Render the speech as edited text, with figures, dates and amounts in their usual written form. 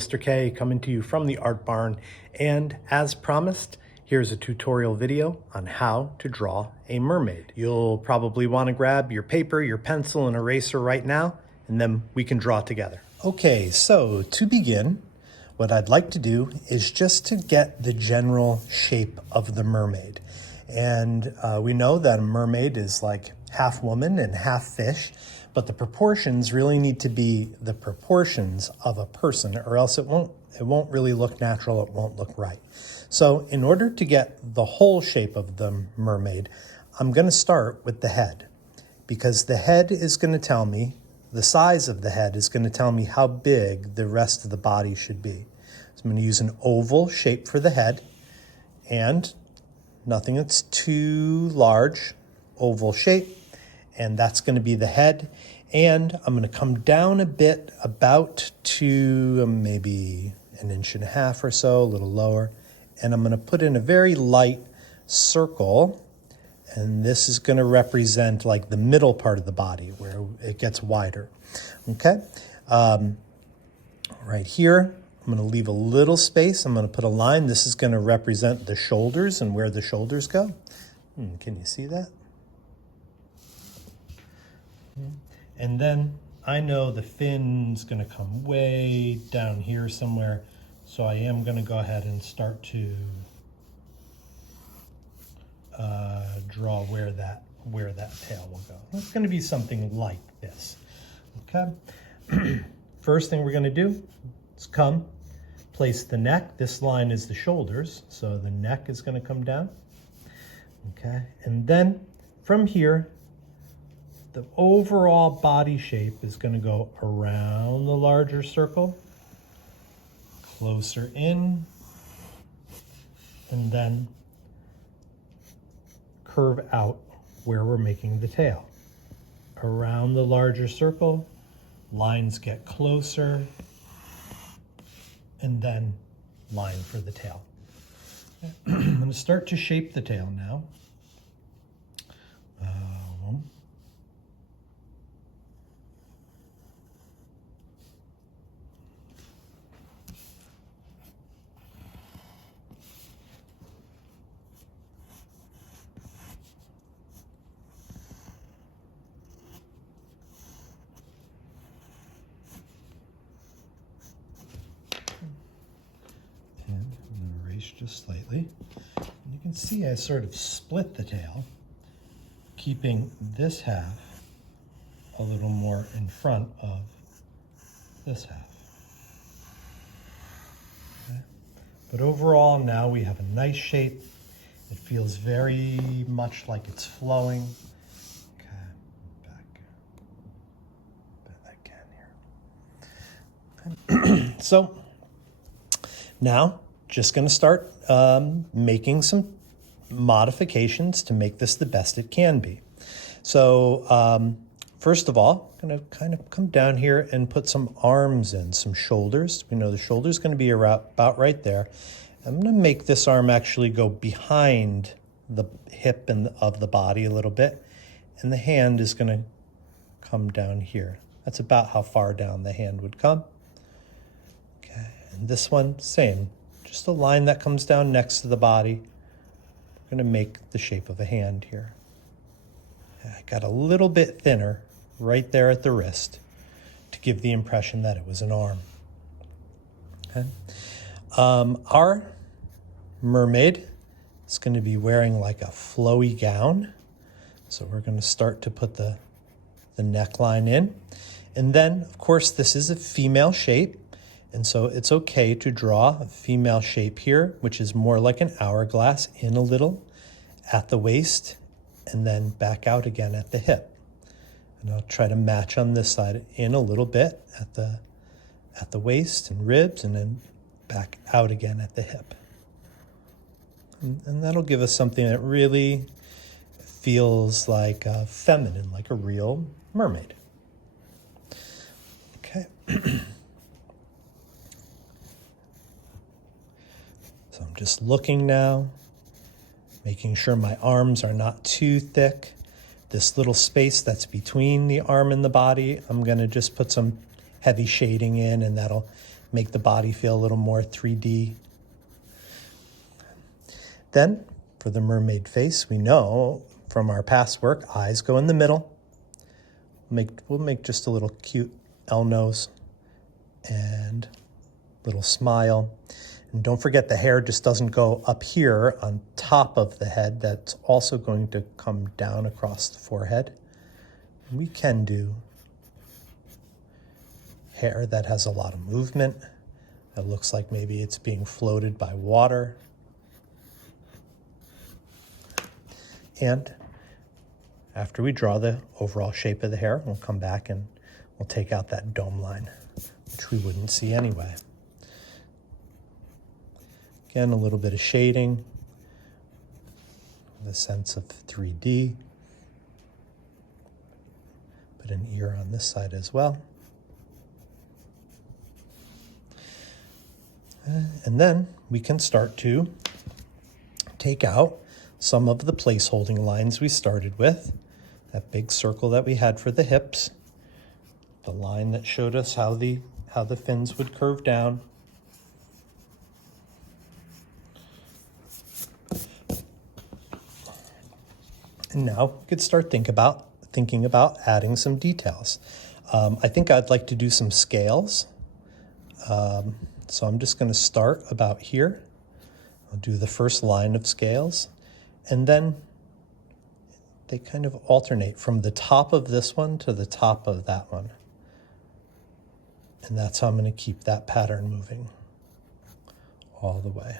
Mr. K coming to you from the Art Barn, and as promised, here's a tutorial video on how to draw a mermaid. You'll probably want to grab your paper, your pencil, and eraser right now, and then we can draw together. Okay, so to begin, what I'd like to do is just to get the general shape of the mermaid. And we know that a mermaid is like half woman and half fish, but the proportions really need to be the proportions of a person, or else it won't really look natural, it won't look right. So in order to get the whole shape of the mermaid, I'm going to start with the head, because the head is going to tell me, the size of the head is going to tell me how big the rest of the body should be. So I'm going to use an oval shape for the head, and nothing that's too large, oval shape, and that's going to be the head. And I'm going to come down a bit, about to maybe 1.5 inches or so, a little lower, and I'm going to put in a very light circle, and this is going to represent like the middle part of the body where it gets wider. Okay, right here, I'm going to leave a little space. I'm going to put a line. This is going to represent the shoulders and where the shoulders go. Can you see that? And then I know the fin's going to come way down here somewhere, so I am going to go ahead and start to draw where that tail will go. It's going to be something like this. Okay. First thing we're going to do is place the neck. This line is the shoulders, so the neck is going to come down. Okay, and then from here, the overall body shape is going to go around the larger circle, closer in, and then curve out where we're making the tail. Around the larger circle, lines get closer, and then line for the tail. I'm going to start to shape the tail now. Just slightly. And you can see I sort of split the tail, keeping this half a little more in front of this half. Okay. But overall now we have a nice shape. It feels very much like it's flowing. Okay, back again here. So now just going to start making some modifications to make this the best it can be. So first of all, I'm going to kind of come down here and put some arms in, some shoulders. We know the shoulder is going to be about right there. I'm going to make this arm actually go behind the hip of the body a little bit, and the hand is going to come down here. That's about how far down the hand would come. Okay, and this one, same. Just a line that comes down next to the body. I'm going to make the shape of a hand here. I got a little bit thinner right there at the wrist to give the impression that it was an arm. Okay. Our mermaid is going to be wearing like a flowy gown. So we're going to start to put the neckline in. And then, of course, this is a female shape. And so it's okay to draw a female shape here, which is more like an hourglass, in a little at the waist and then back out again at the hip. And I'll try to match on this side in a little bit at the waist and ribs, and then back out again at the hip. And that'll give us something that really feels like feminine, like a real mermaid. Okay. So I'm just looking now, making sure my arms are not too thick. This little space that's between the arm and the body, I'm going to just put some heavy shading in, and that'll make the body feel a little more 3D. Then, for the mermaid face, we know from our past work, eyes go in the middle. We'll make just a little cute L nose and little smile. And don't forget, the hair just doesn't go up here on top of the head. That's also going to come down across the forehead. We can do hair that has a lot of movement. That looks like maybe it's being floated by water. And after we draw the overall shape of the hair, we'll come back and we'll take out that dome line, which we wouldn't see anyway. Again, a little bit of shading, the sense of 3D. Put an ear on this side as well. And then we can start to take out some of the place-holding lines we started with. That big circle that we had for the hips, the line that showed us how the fins would curve down. And now we could start thinking about adding some details. I think I'd like to do some scales. So I'm just going to start about here. I'll do the first line of scales, and then they kind of alternate from the top of this one to the top of that one. And that's how I'm going to keep that pattern moving all the way.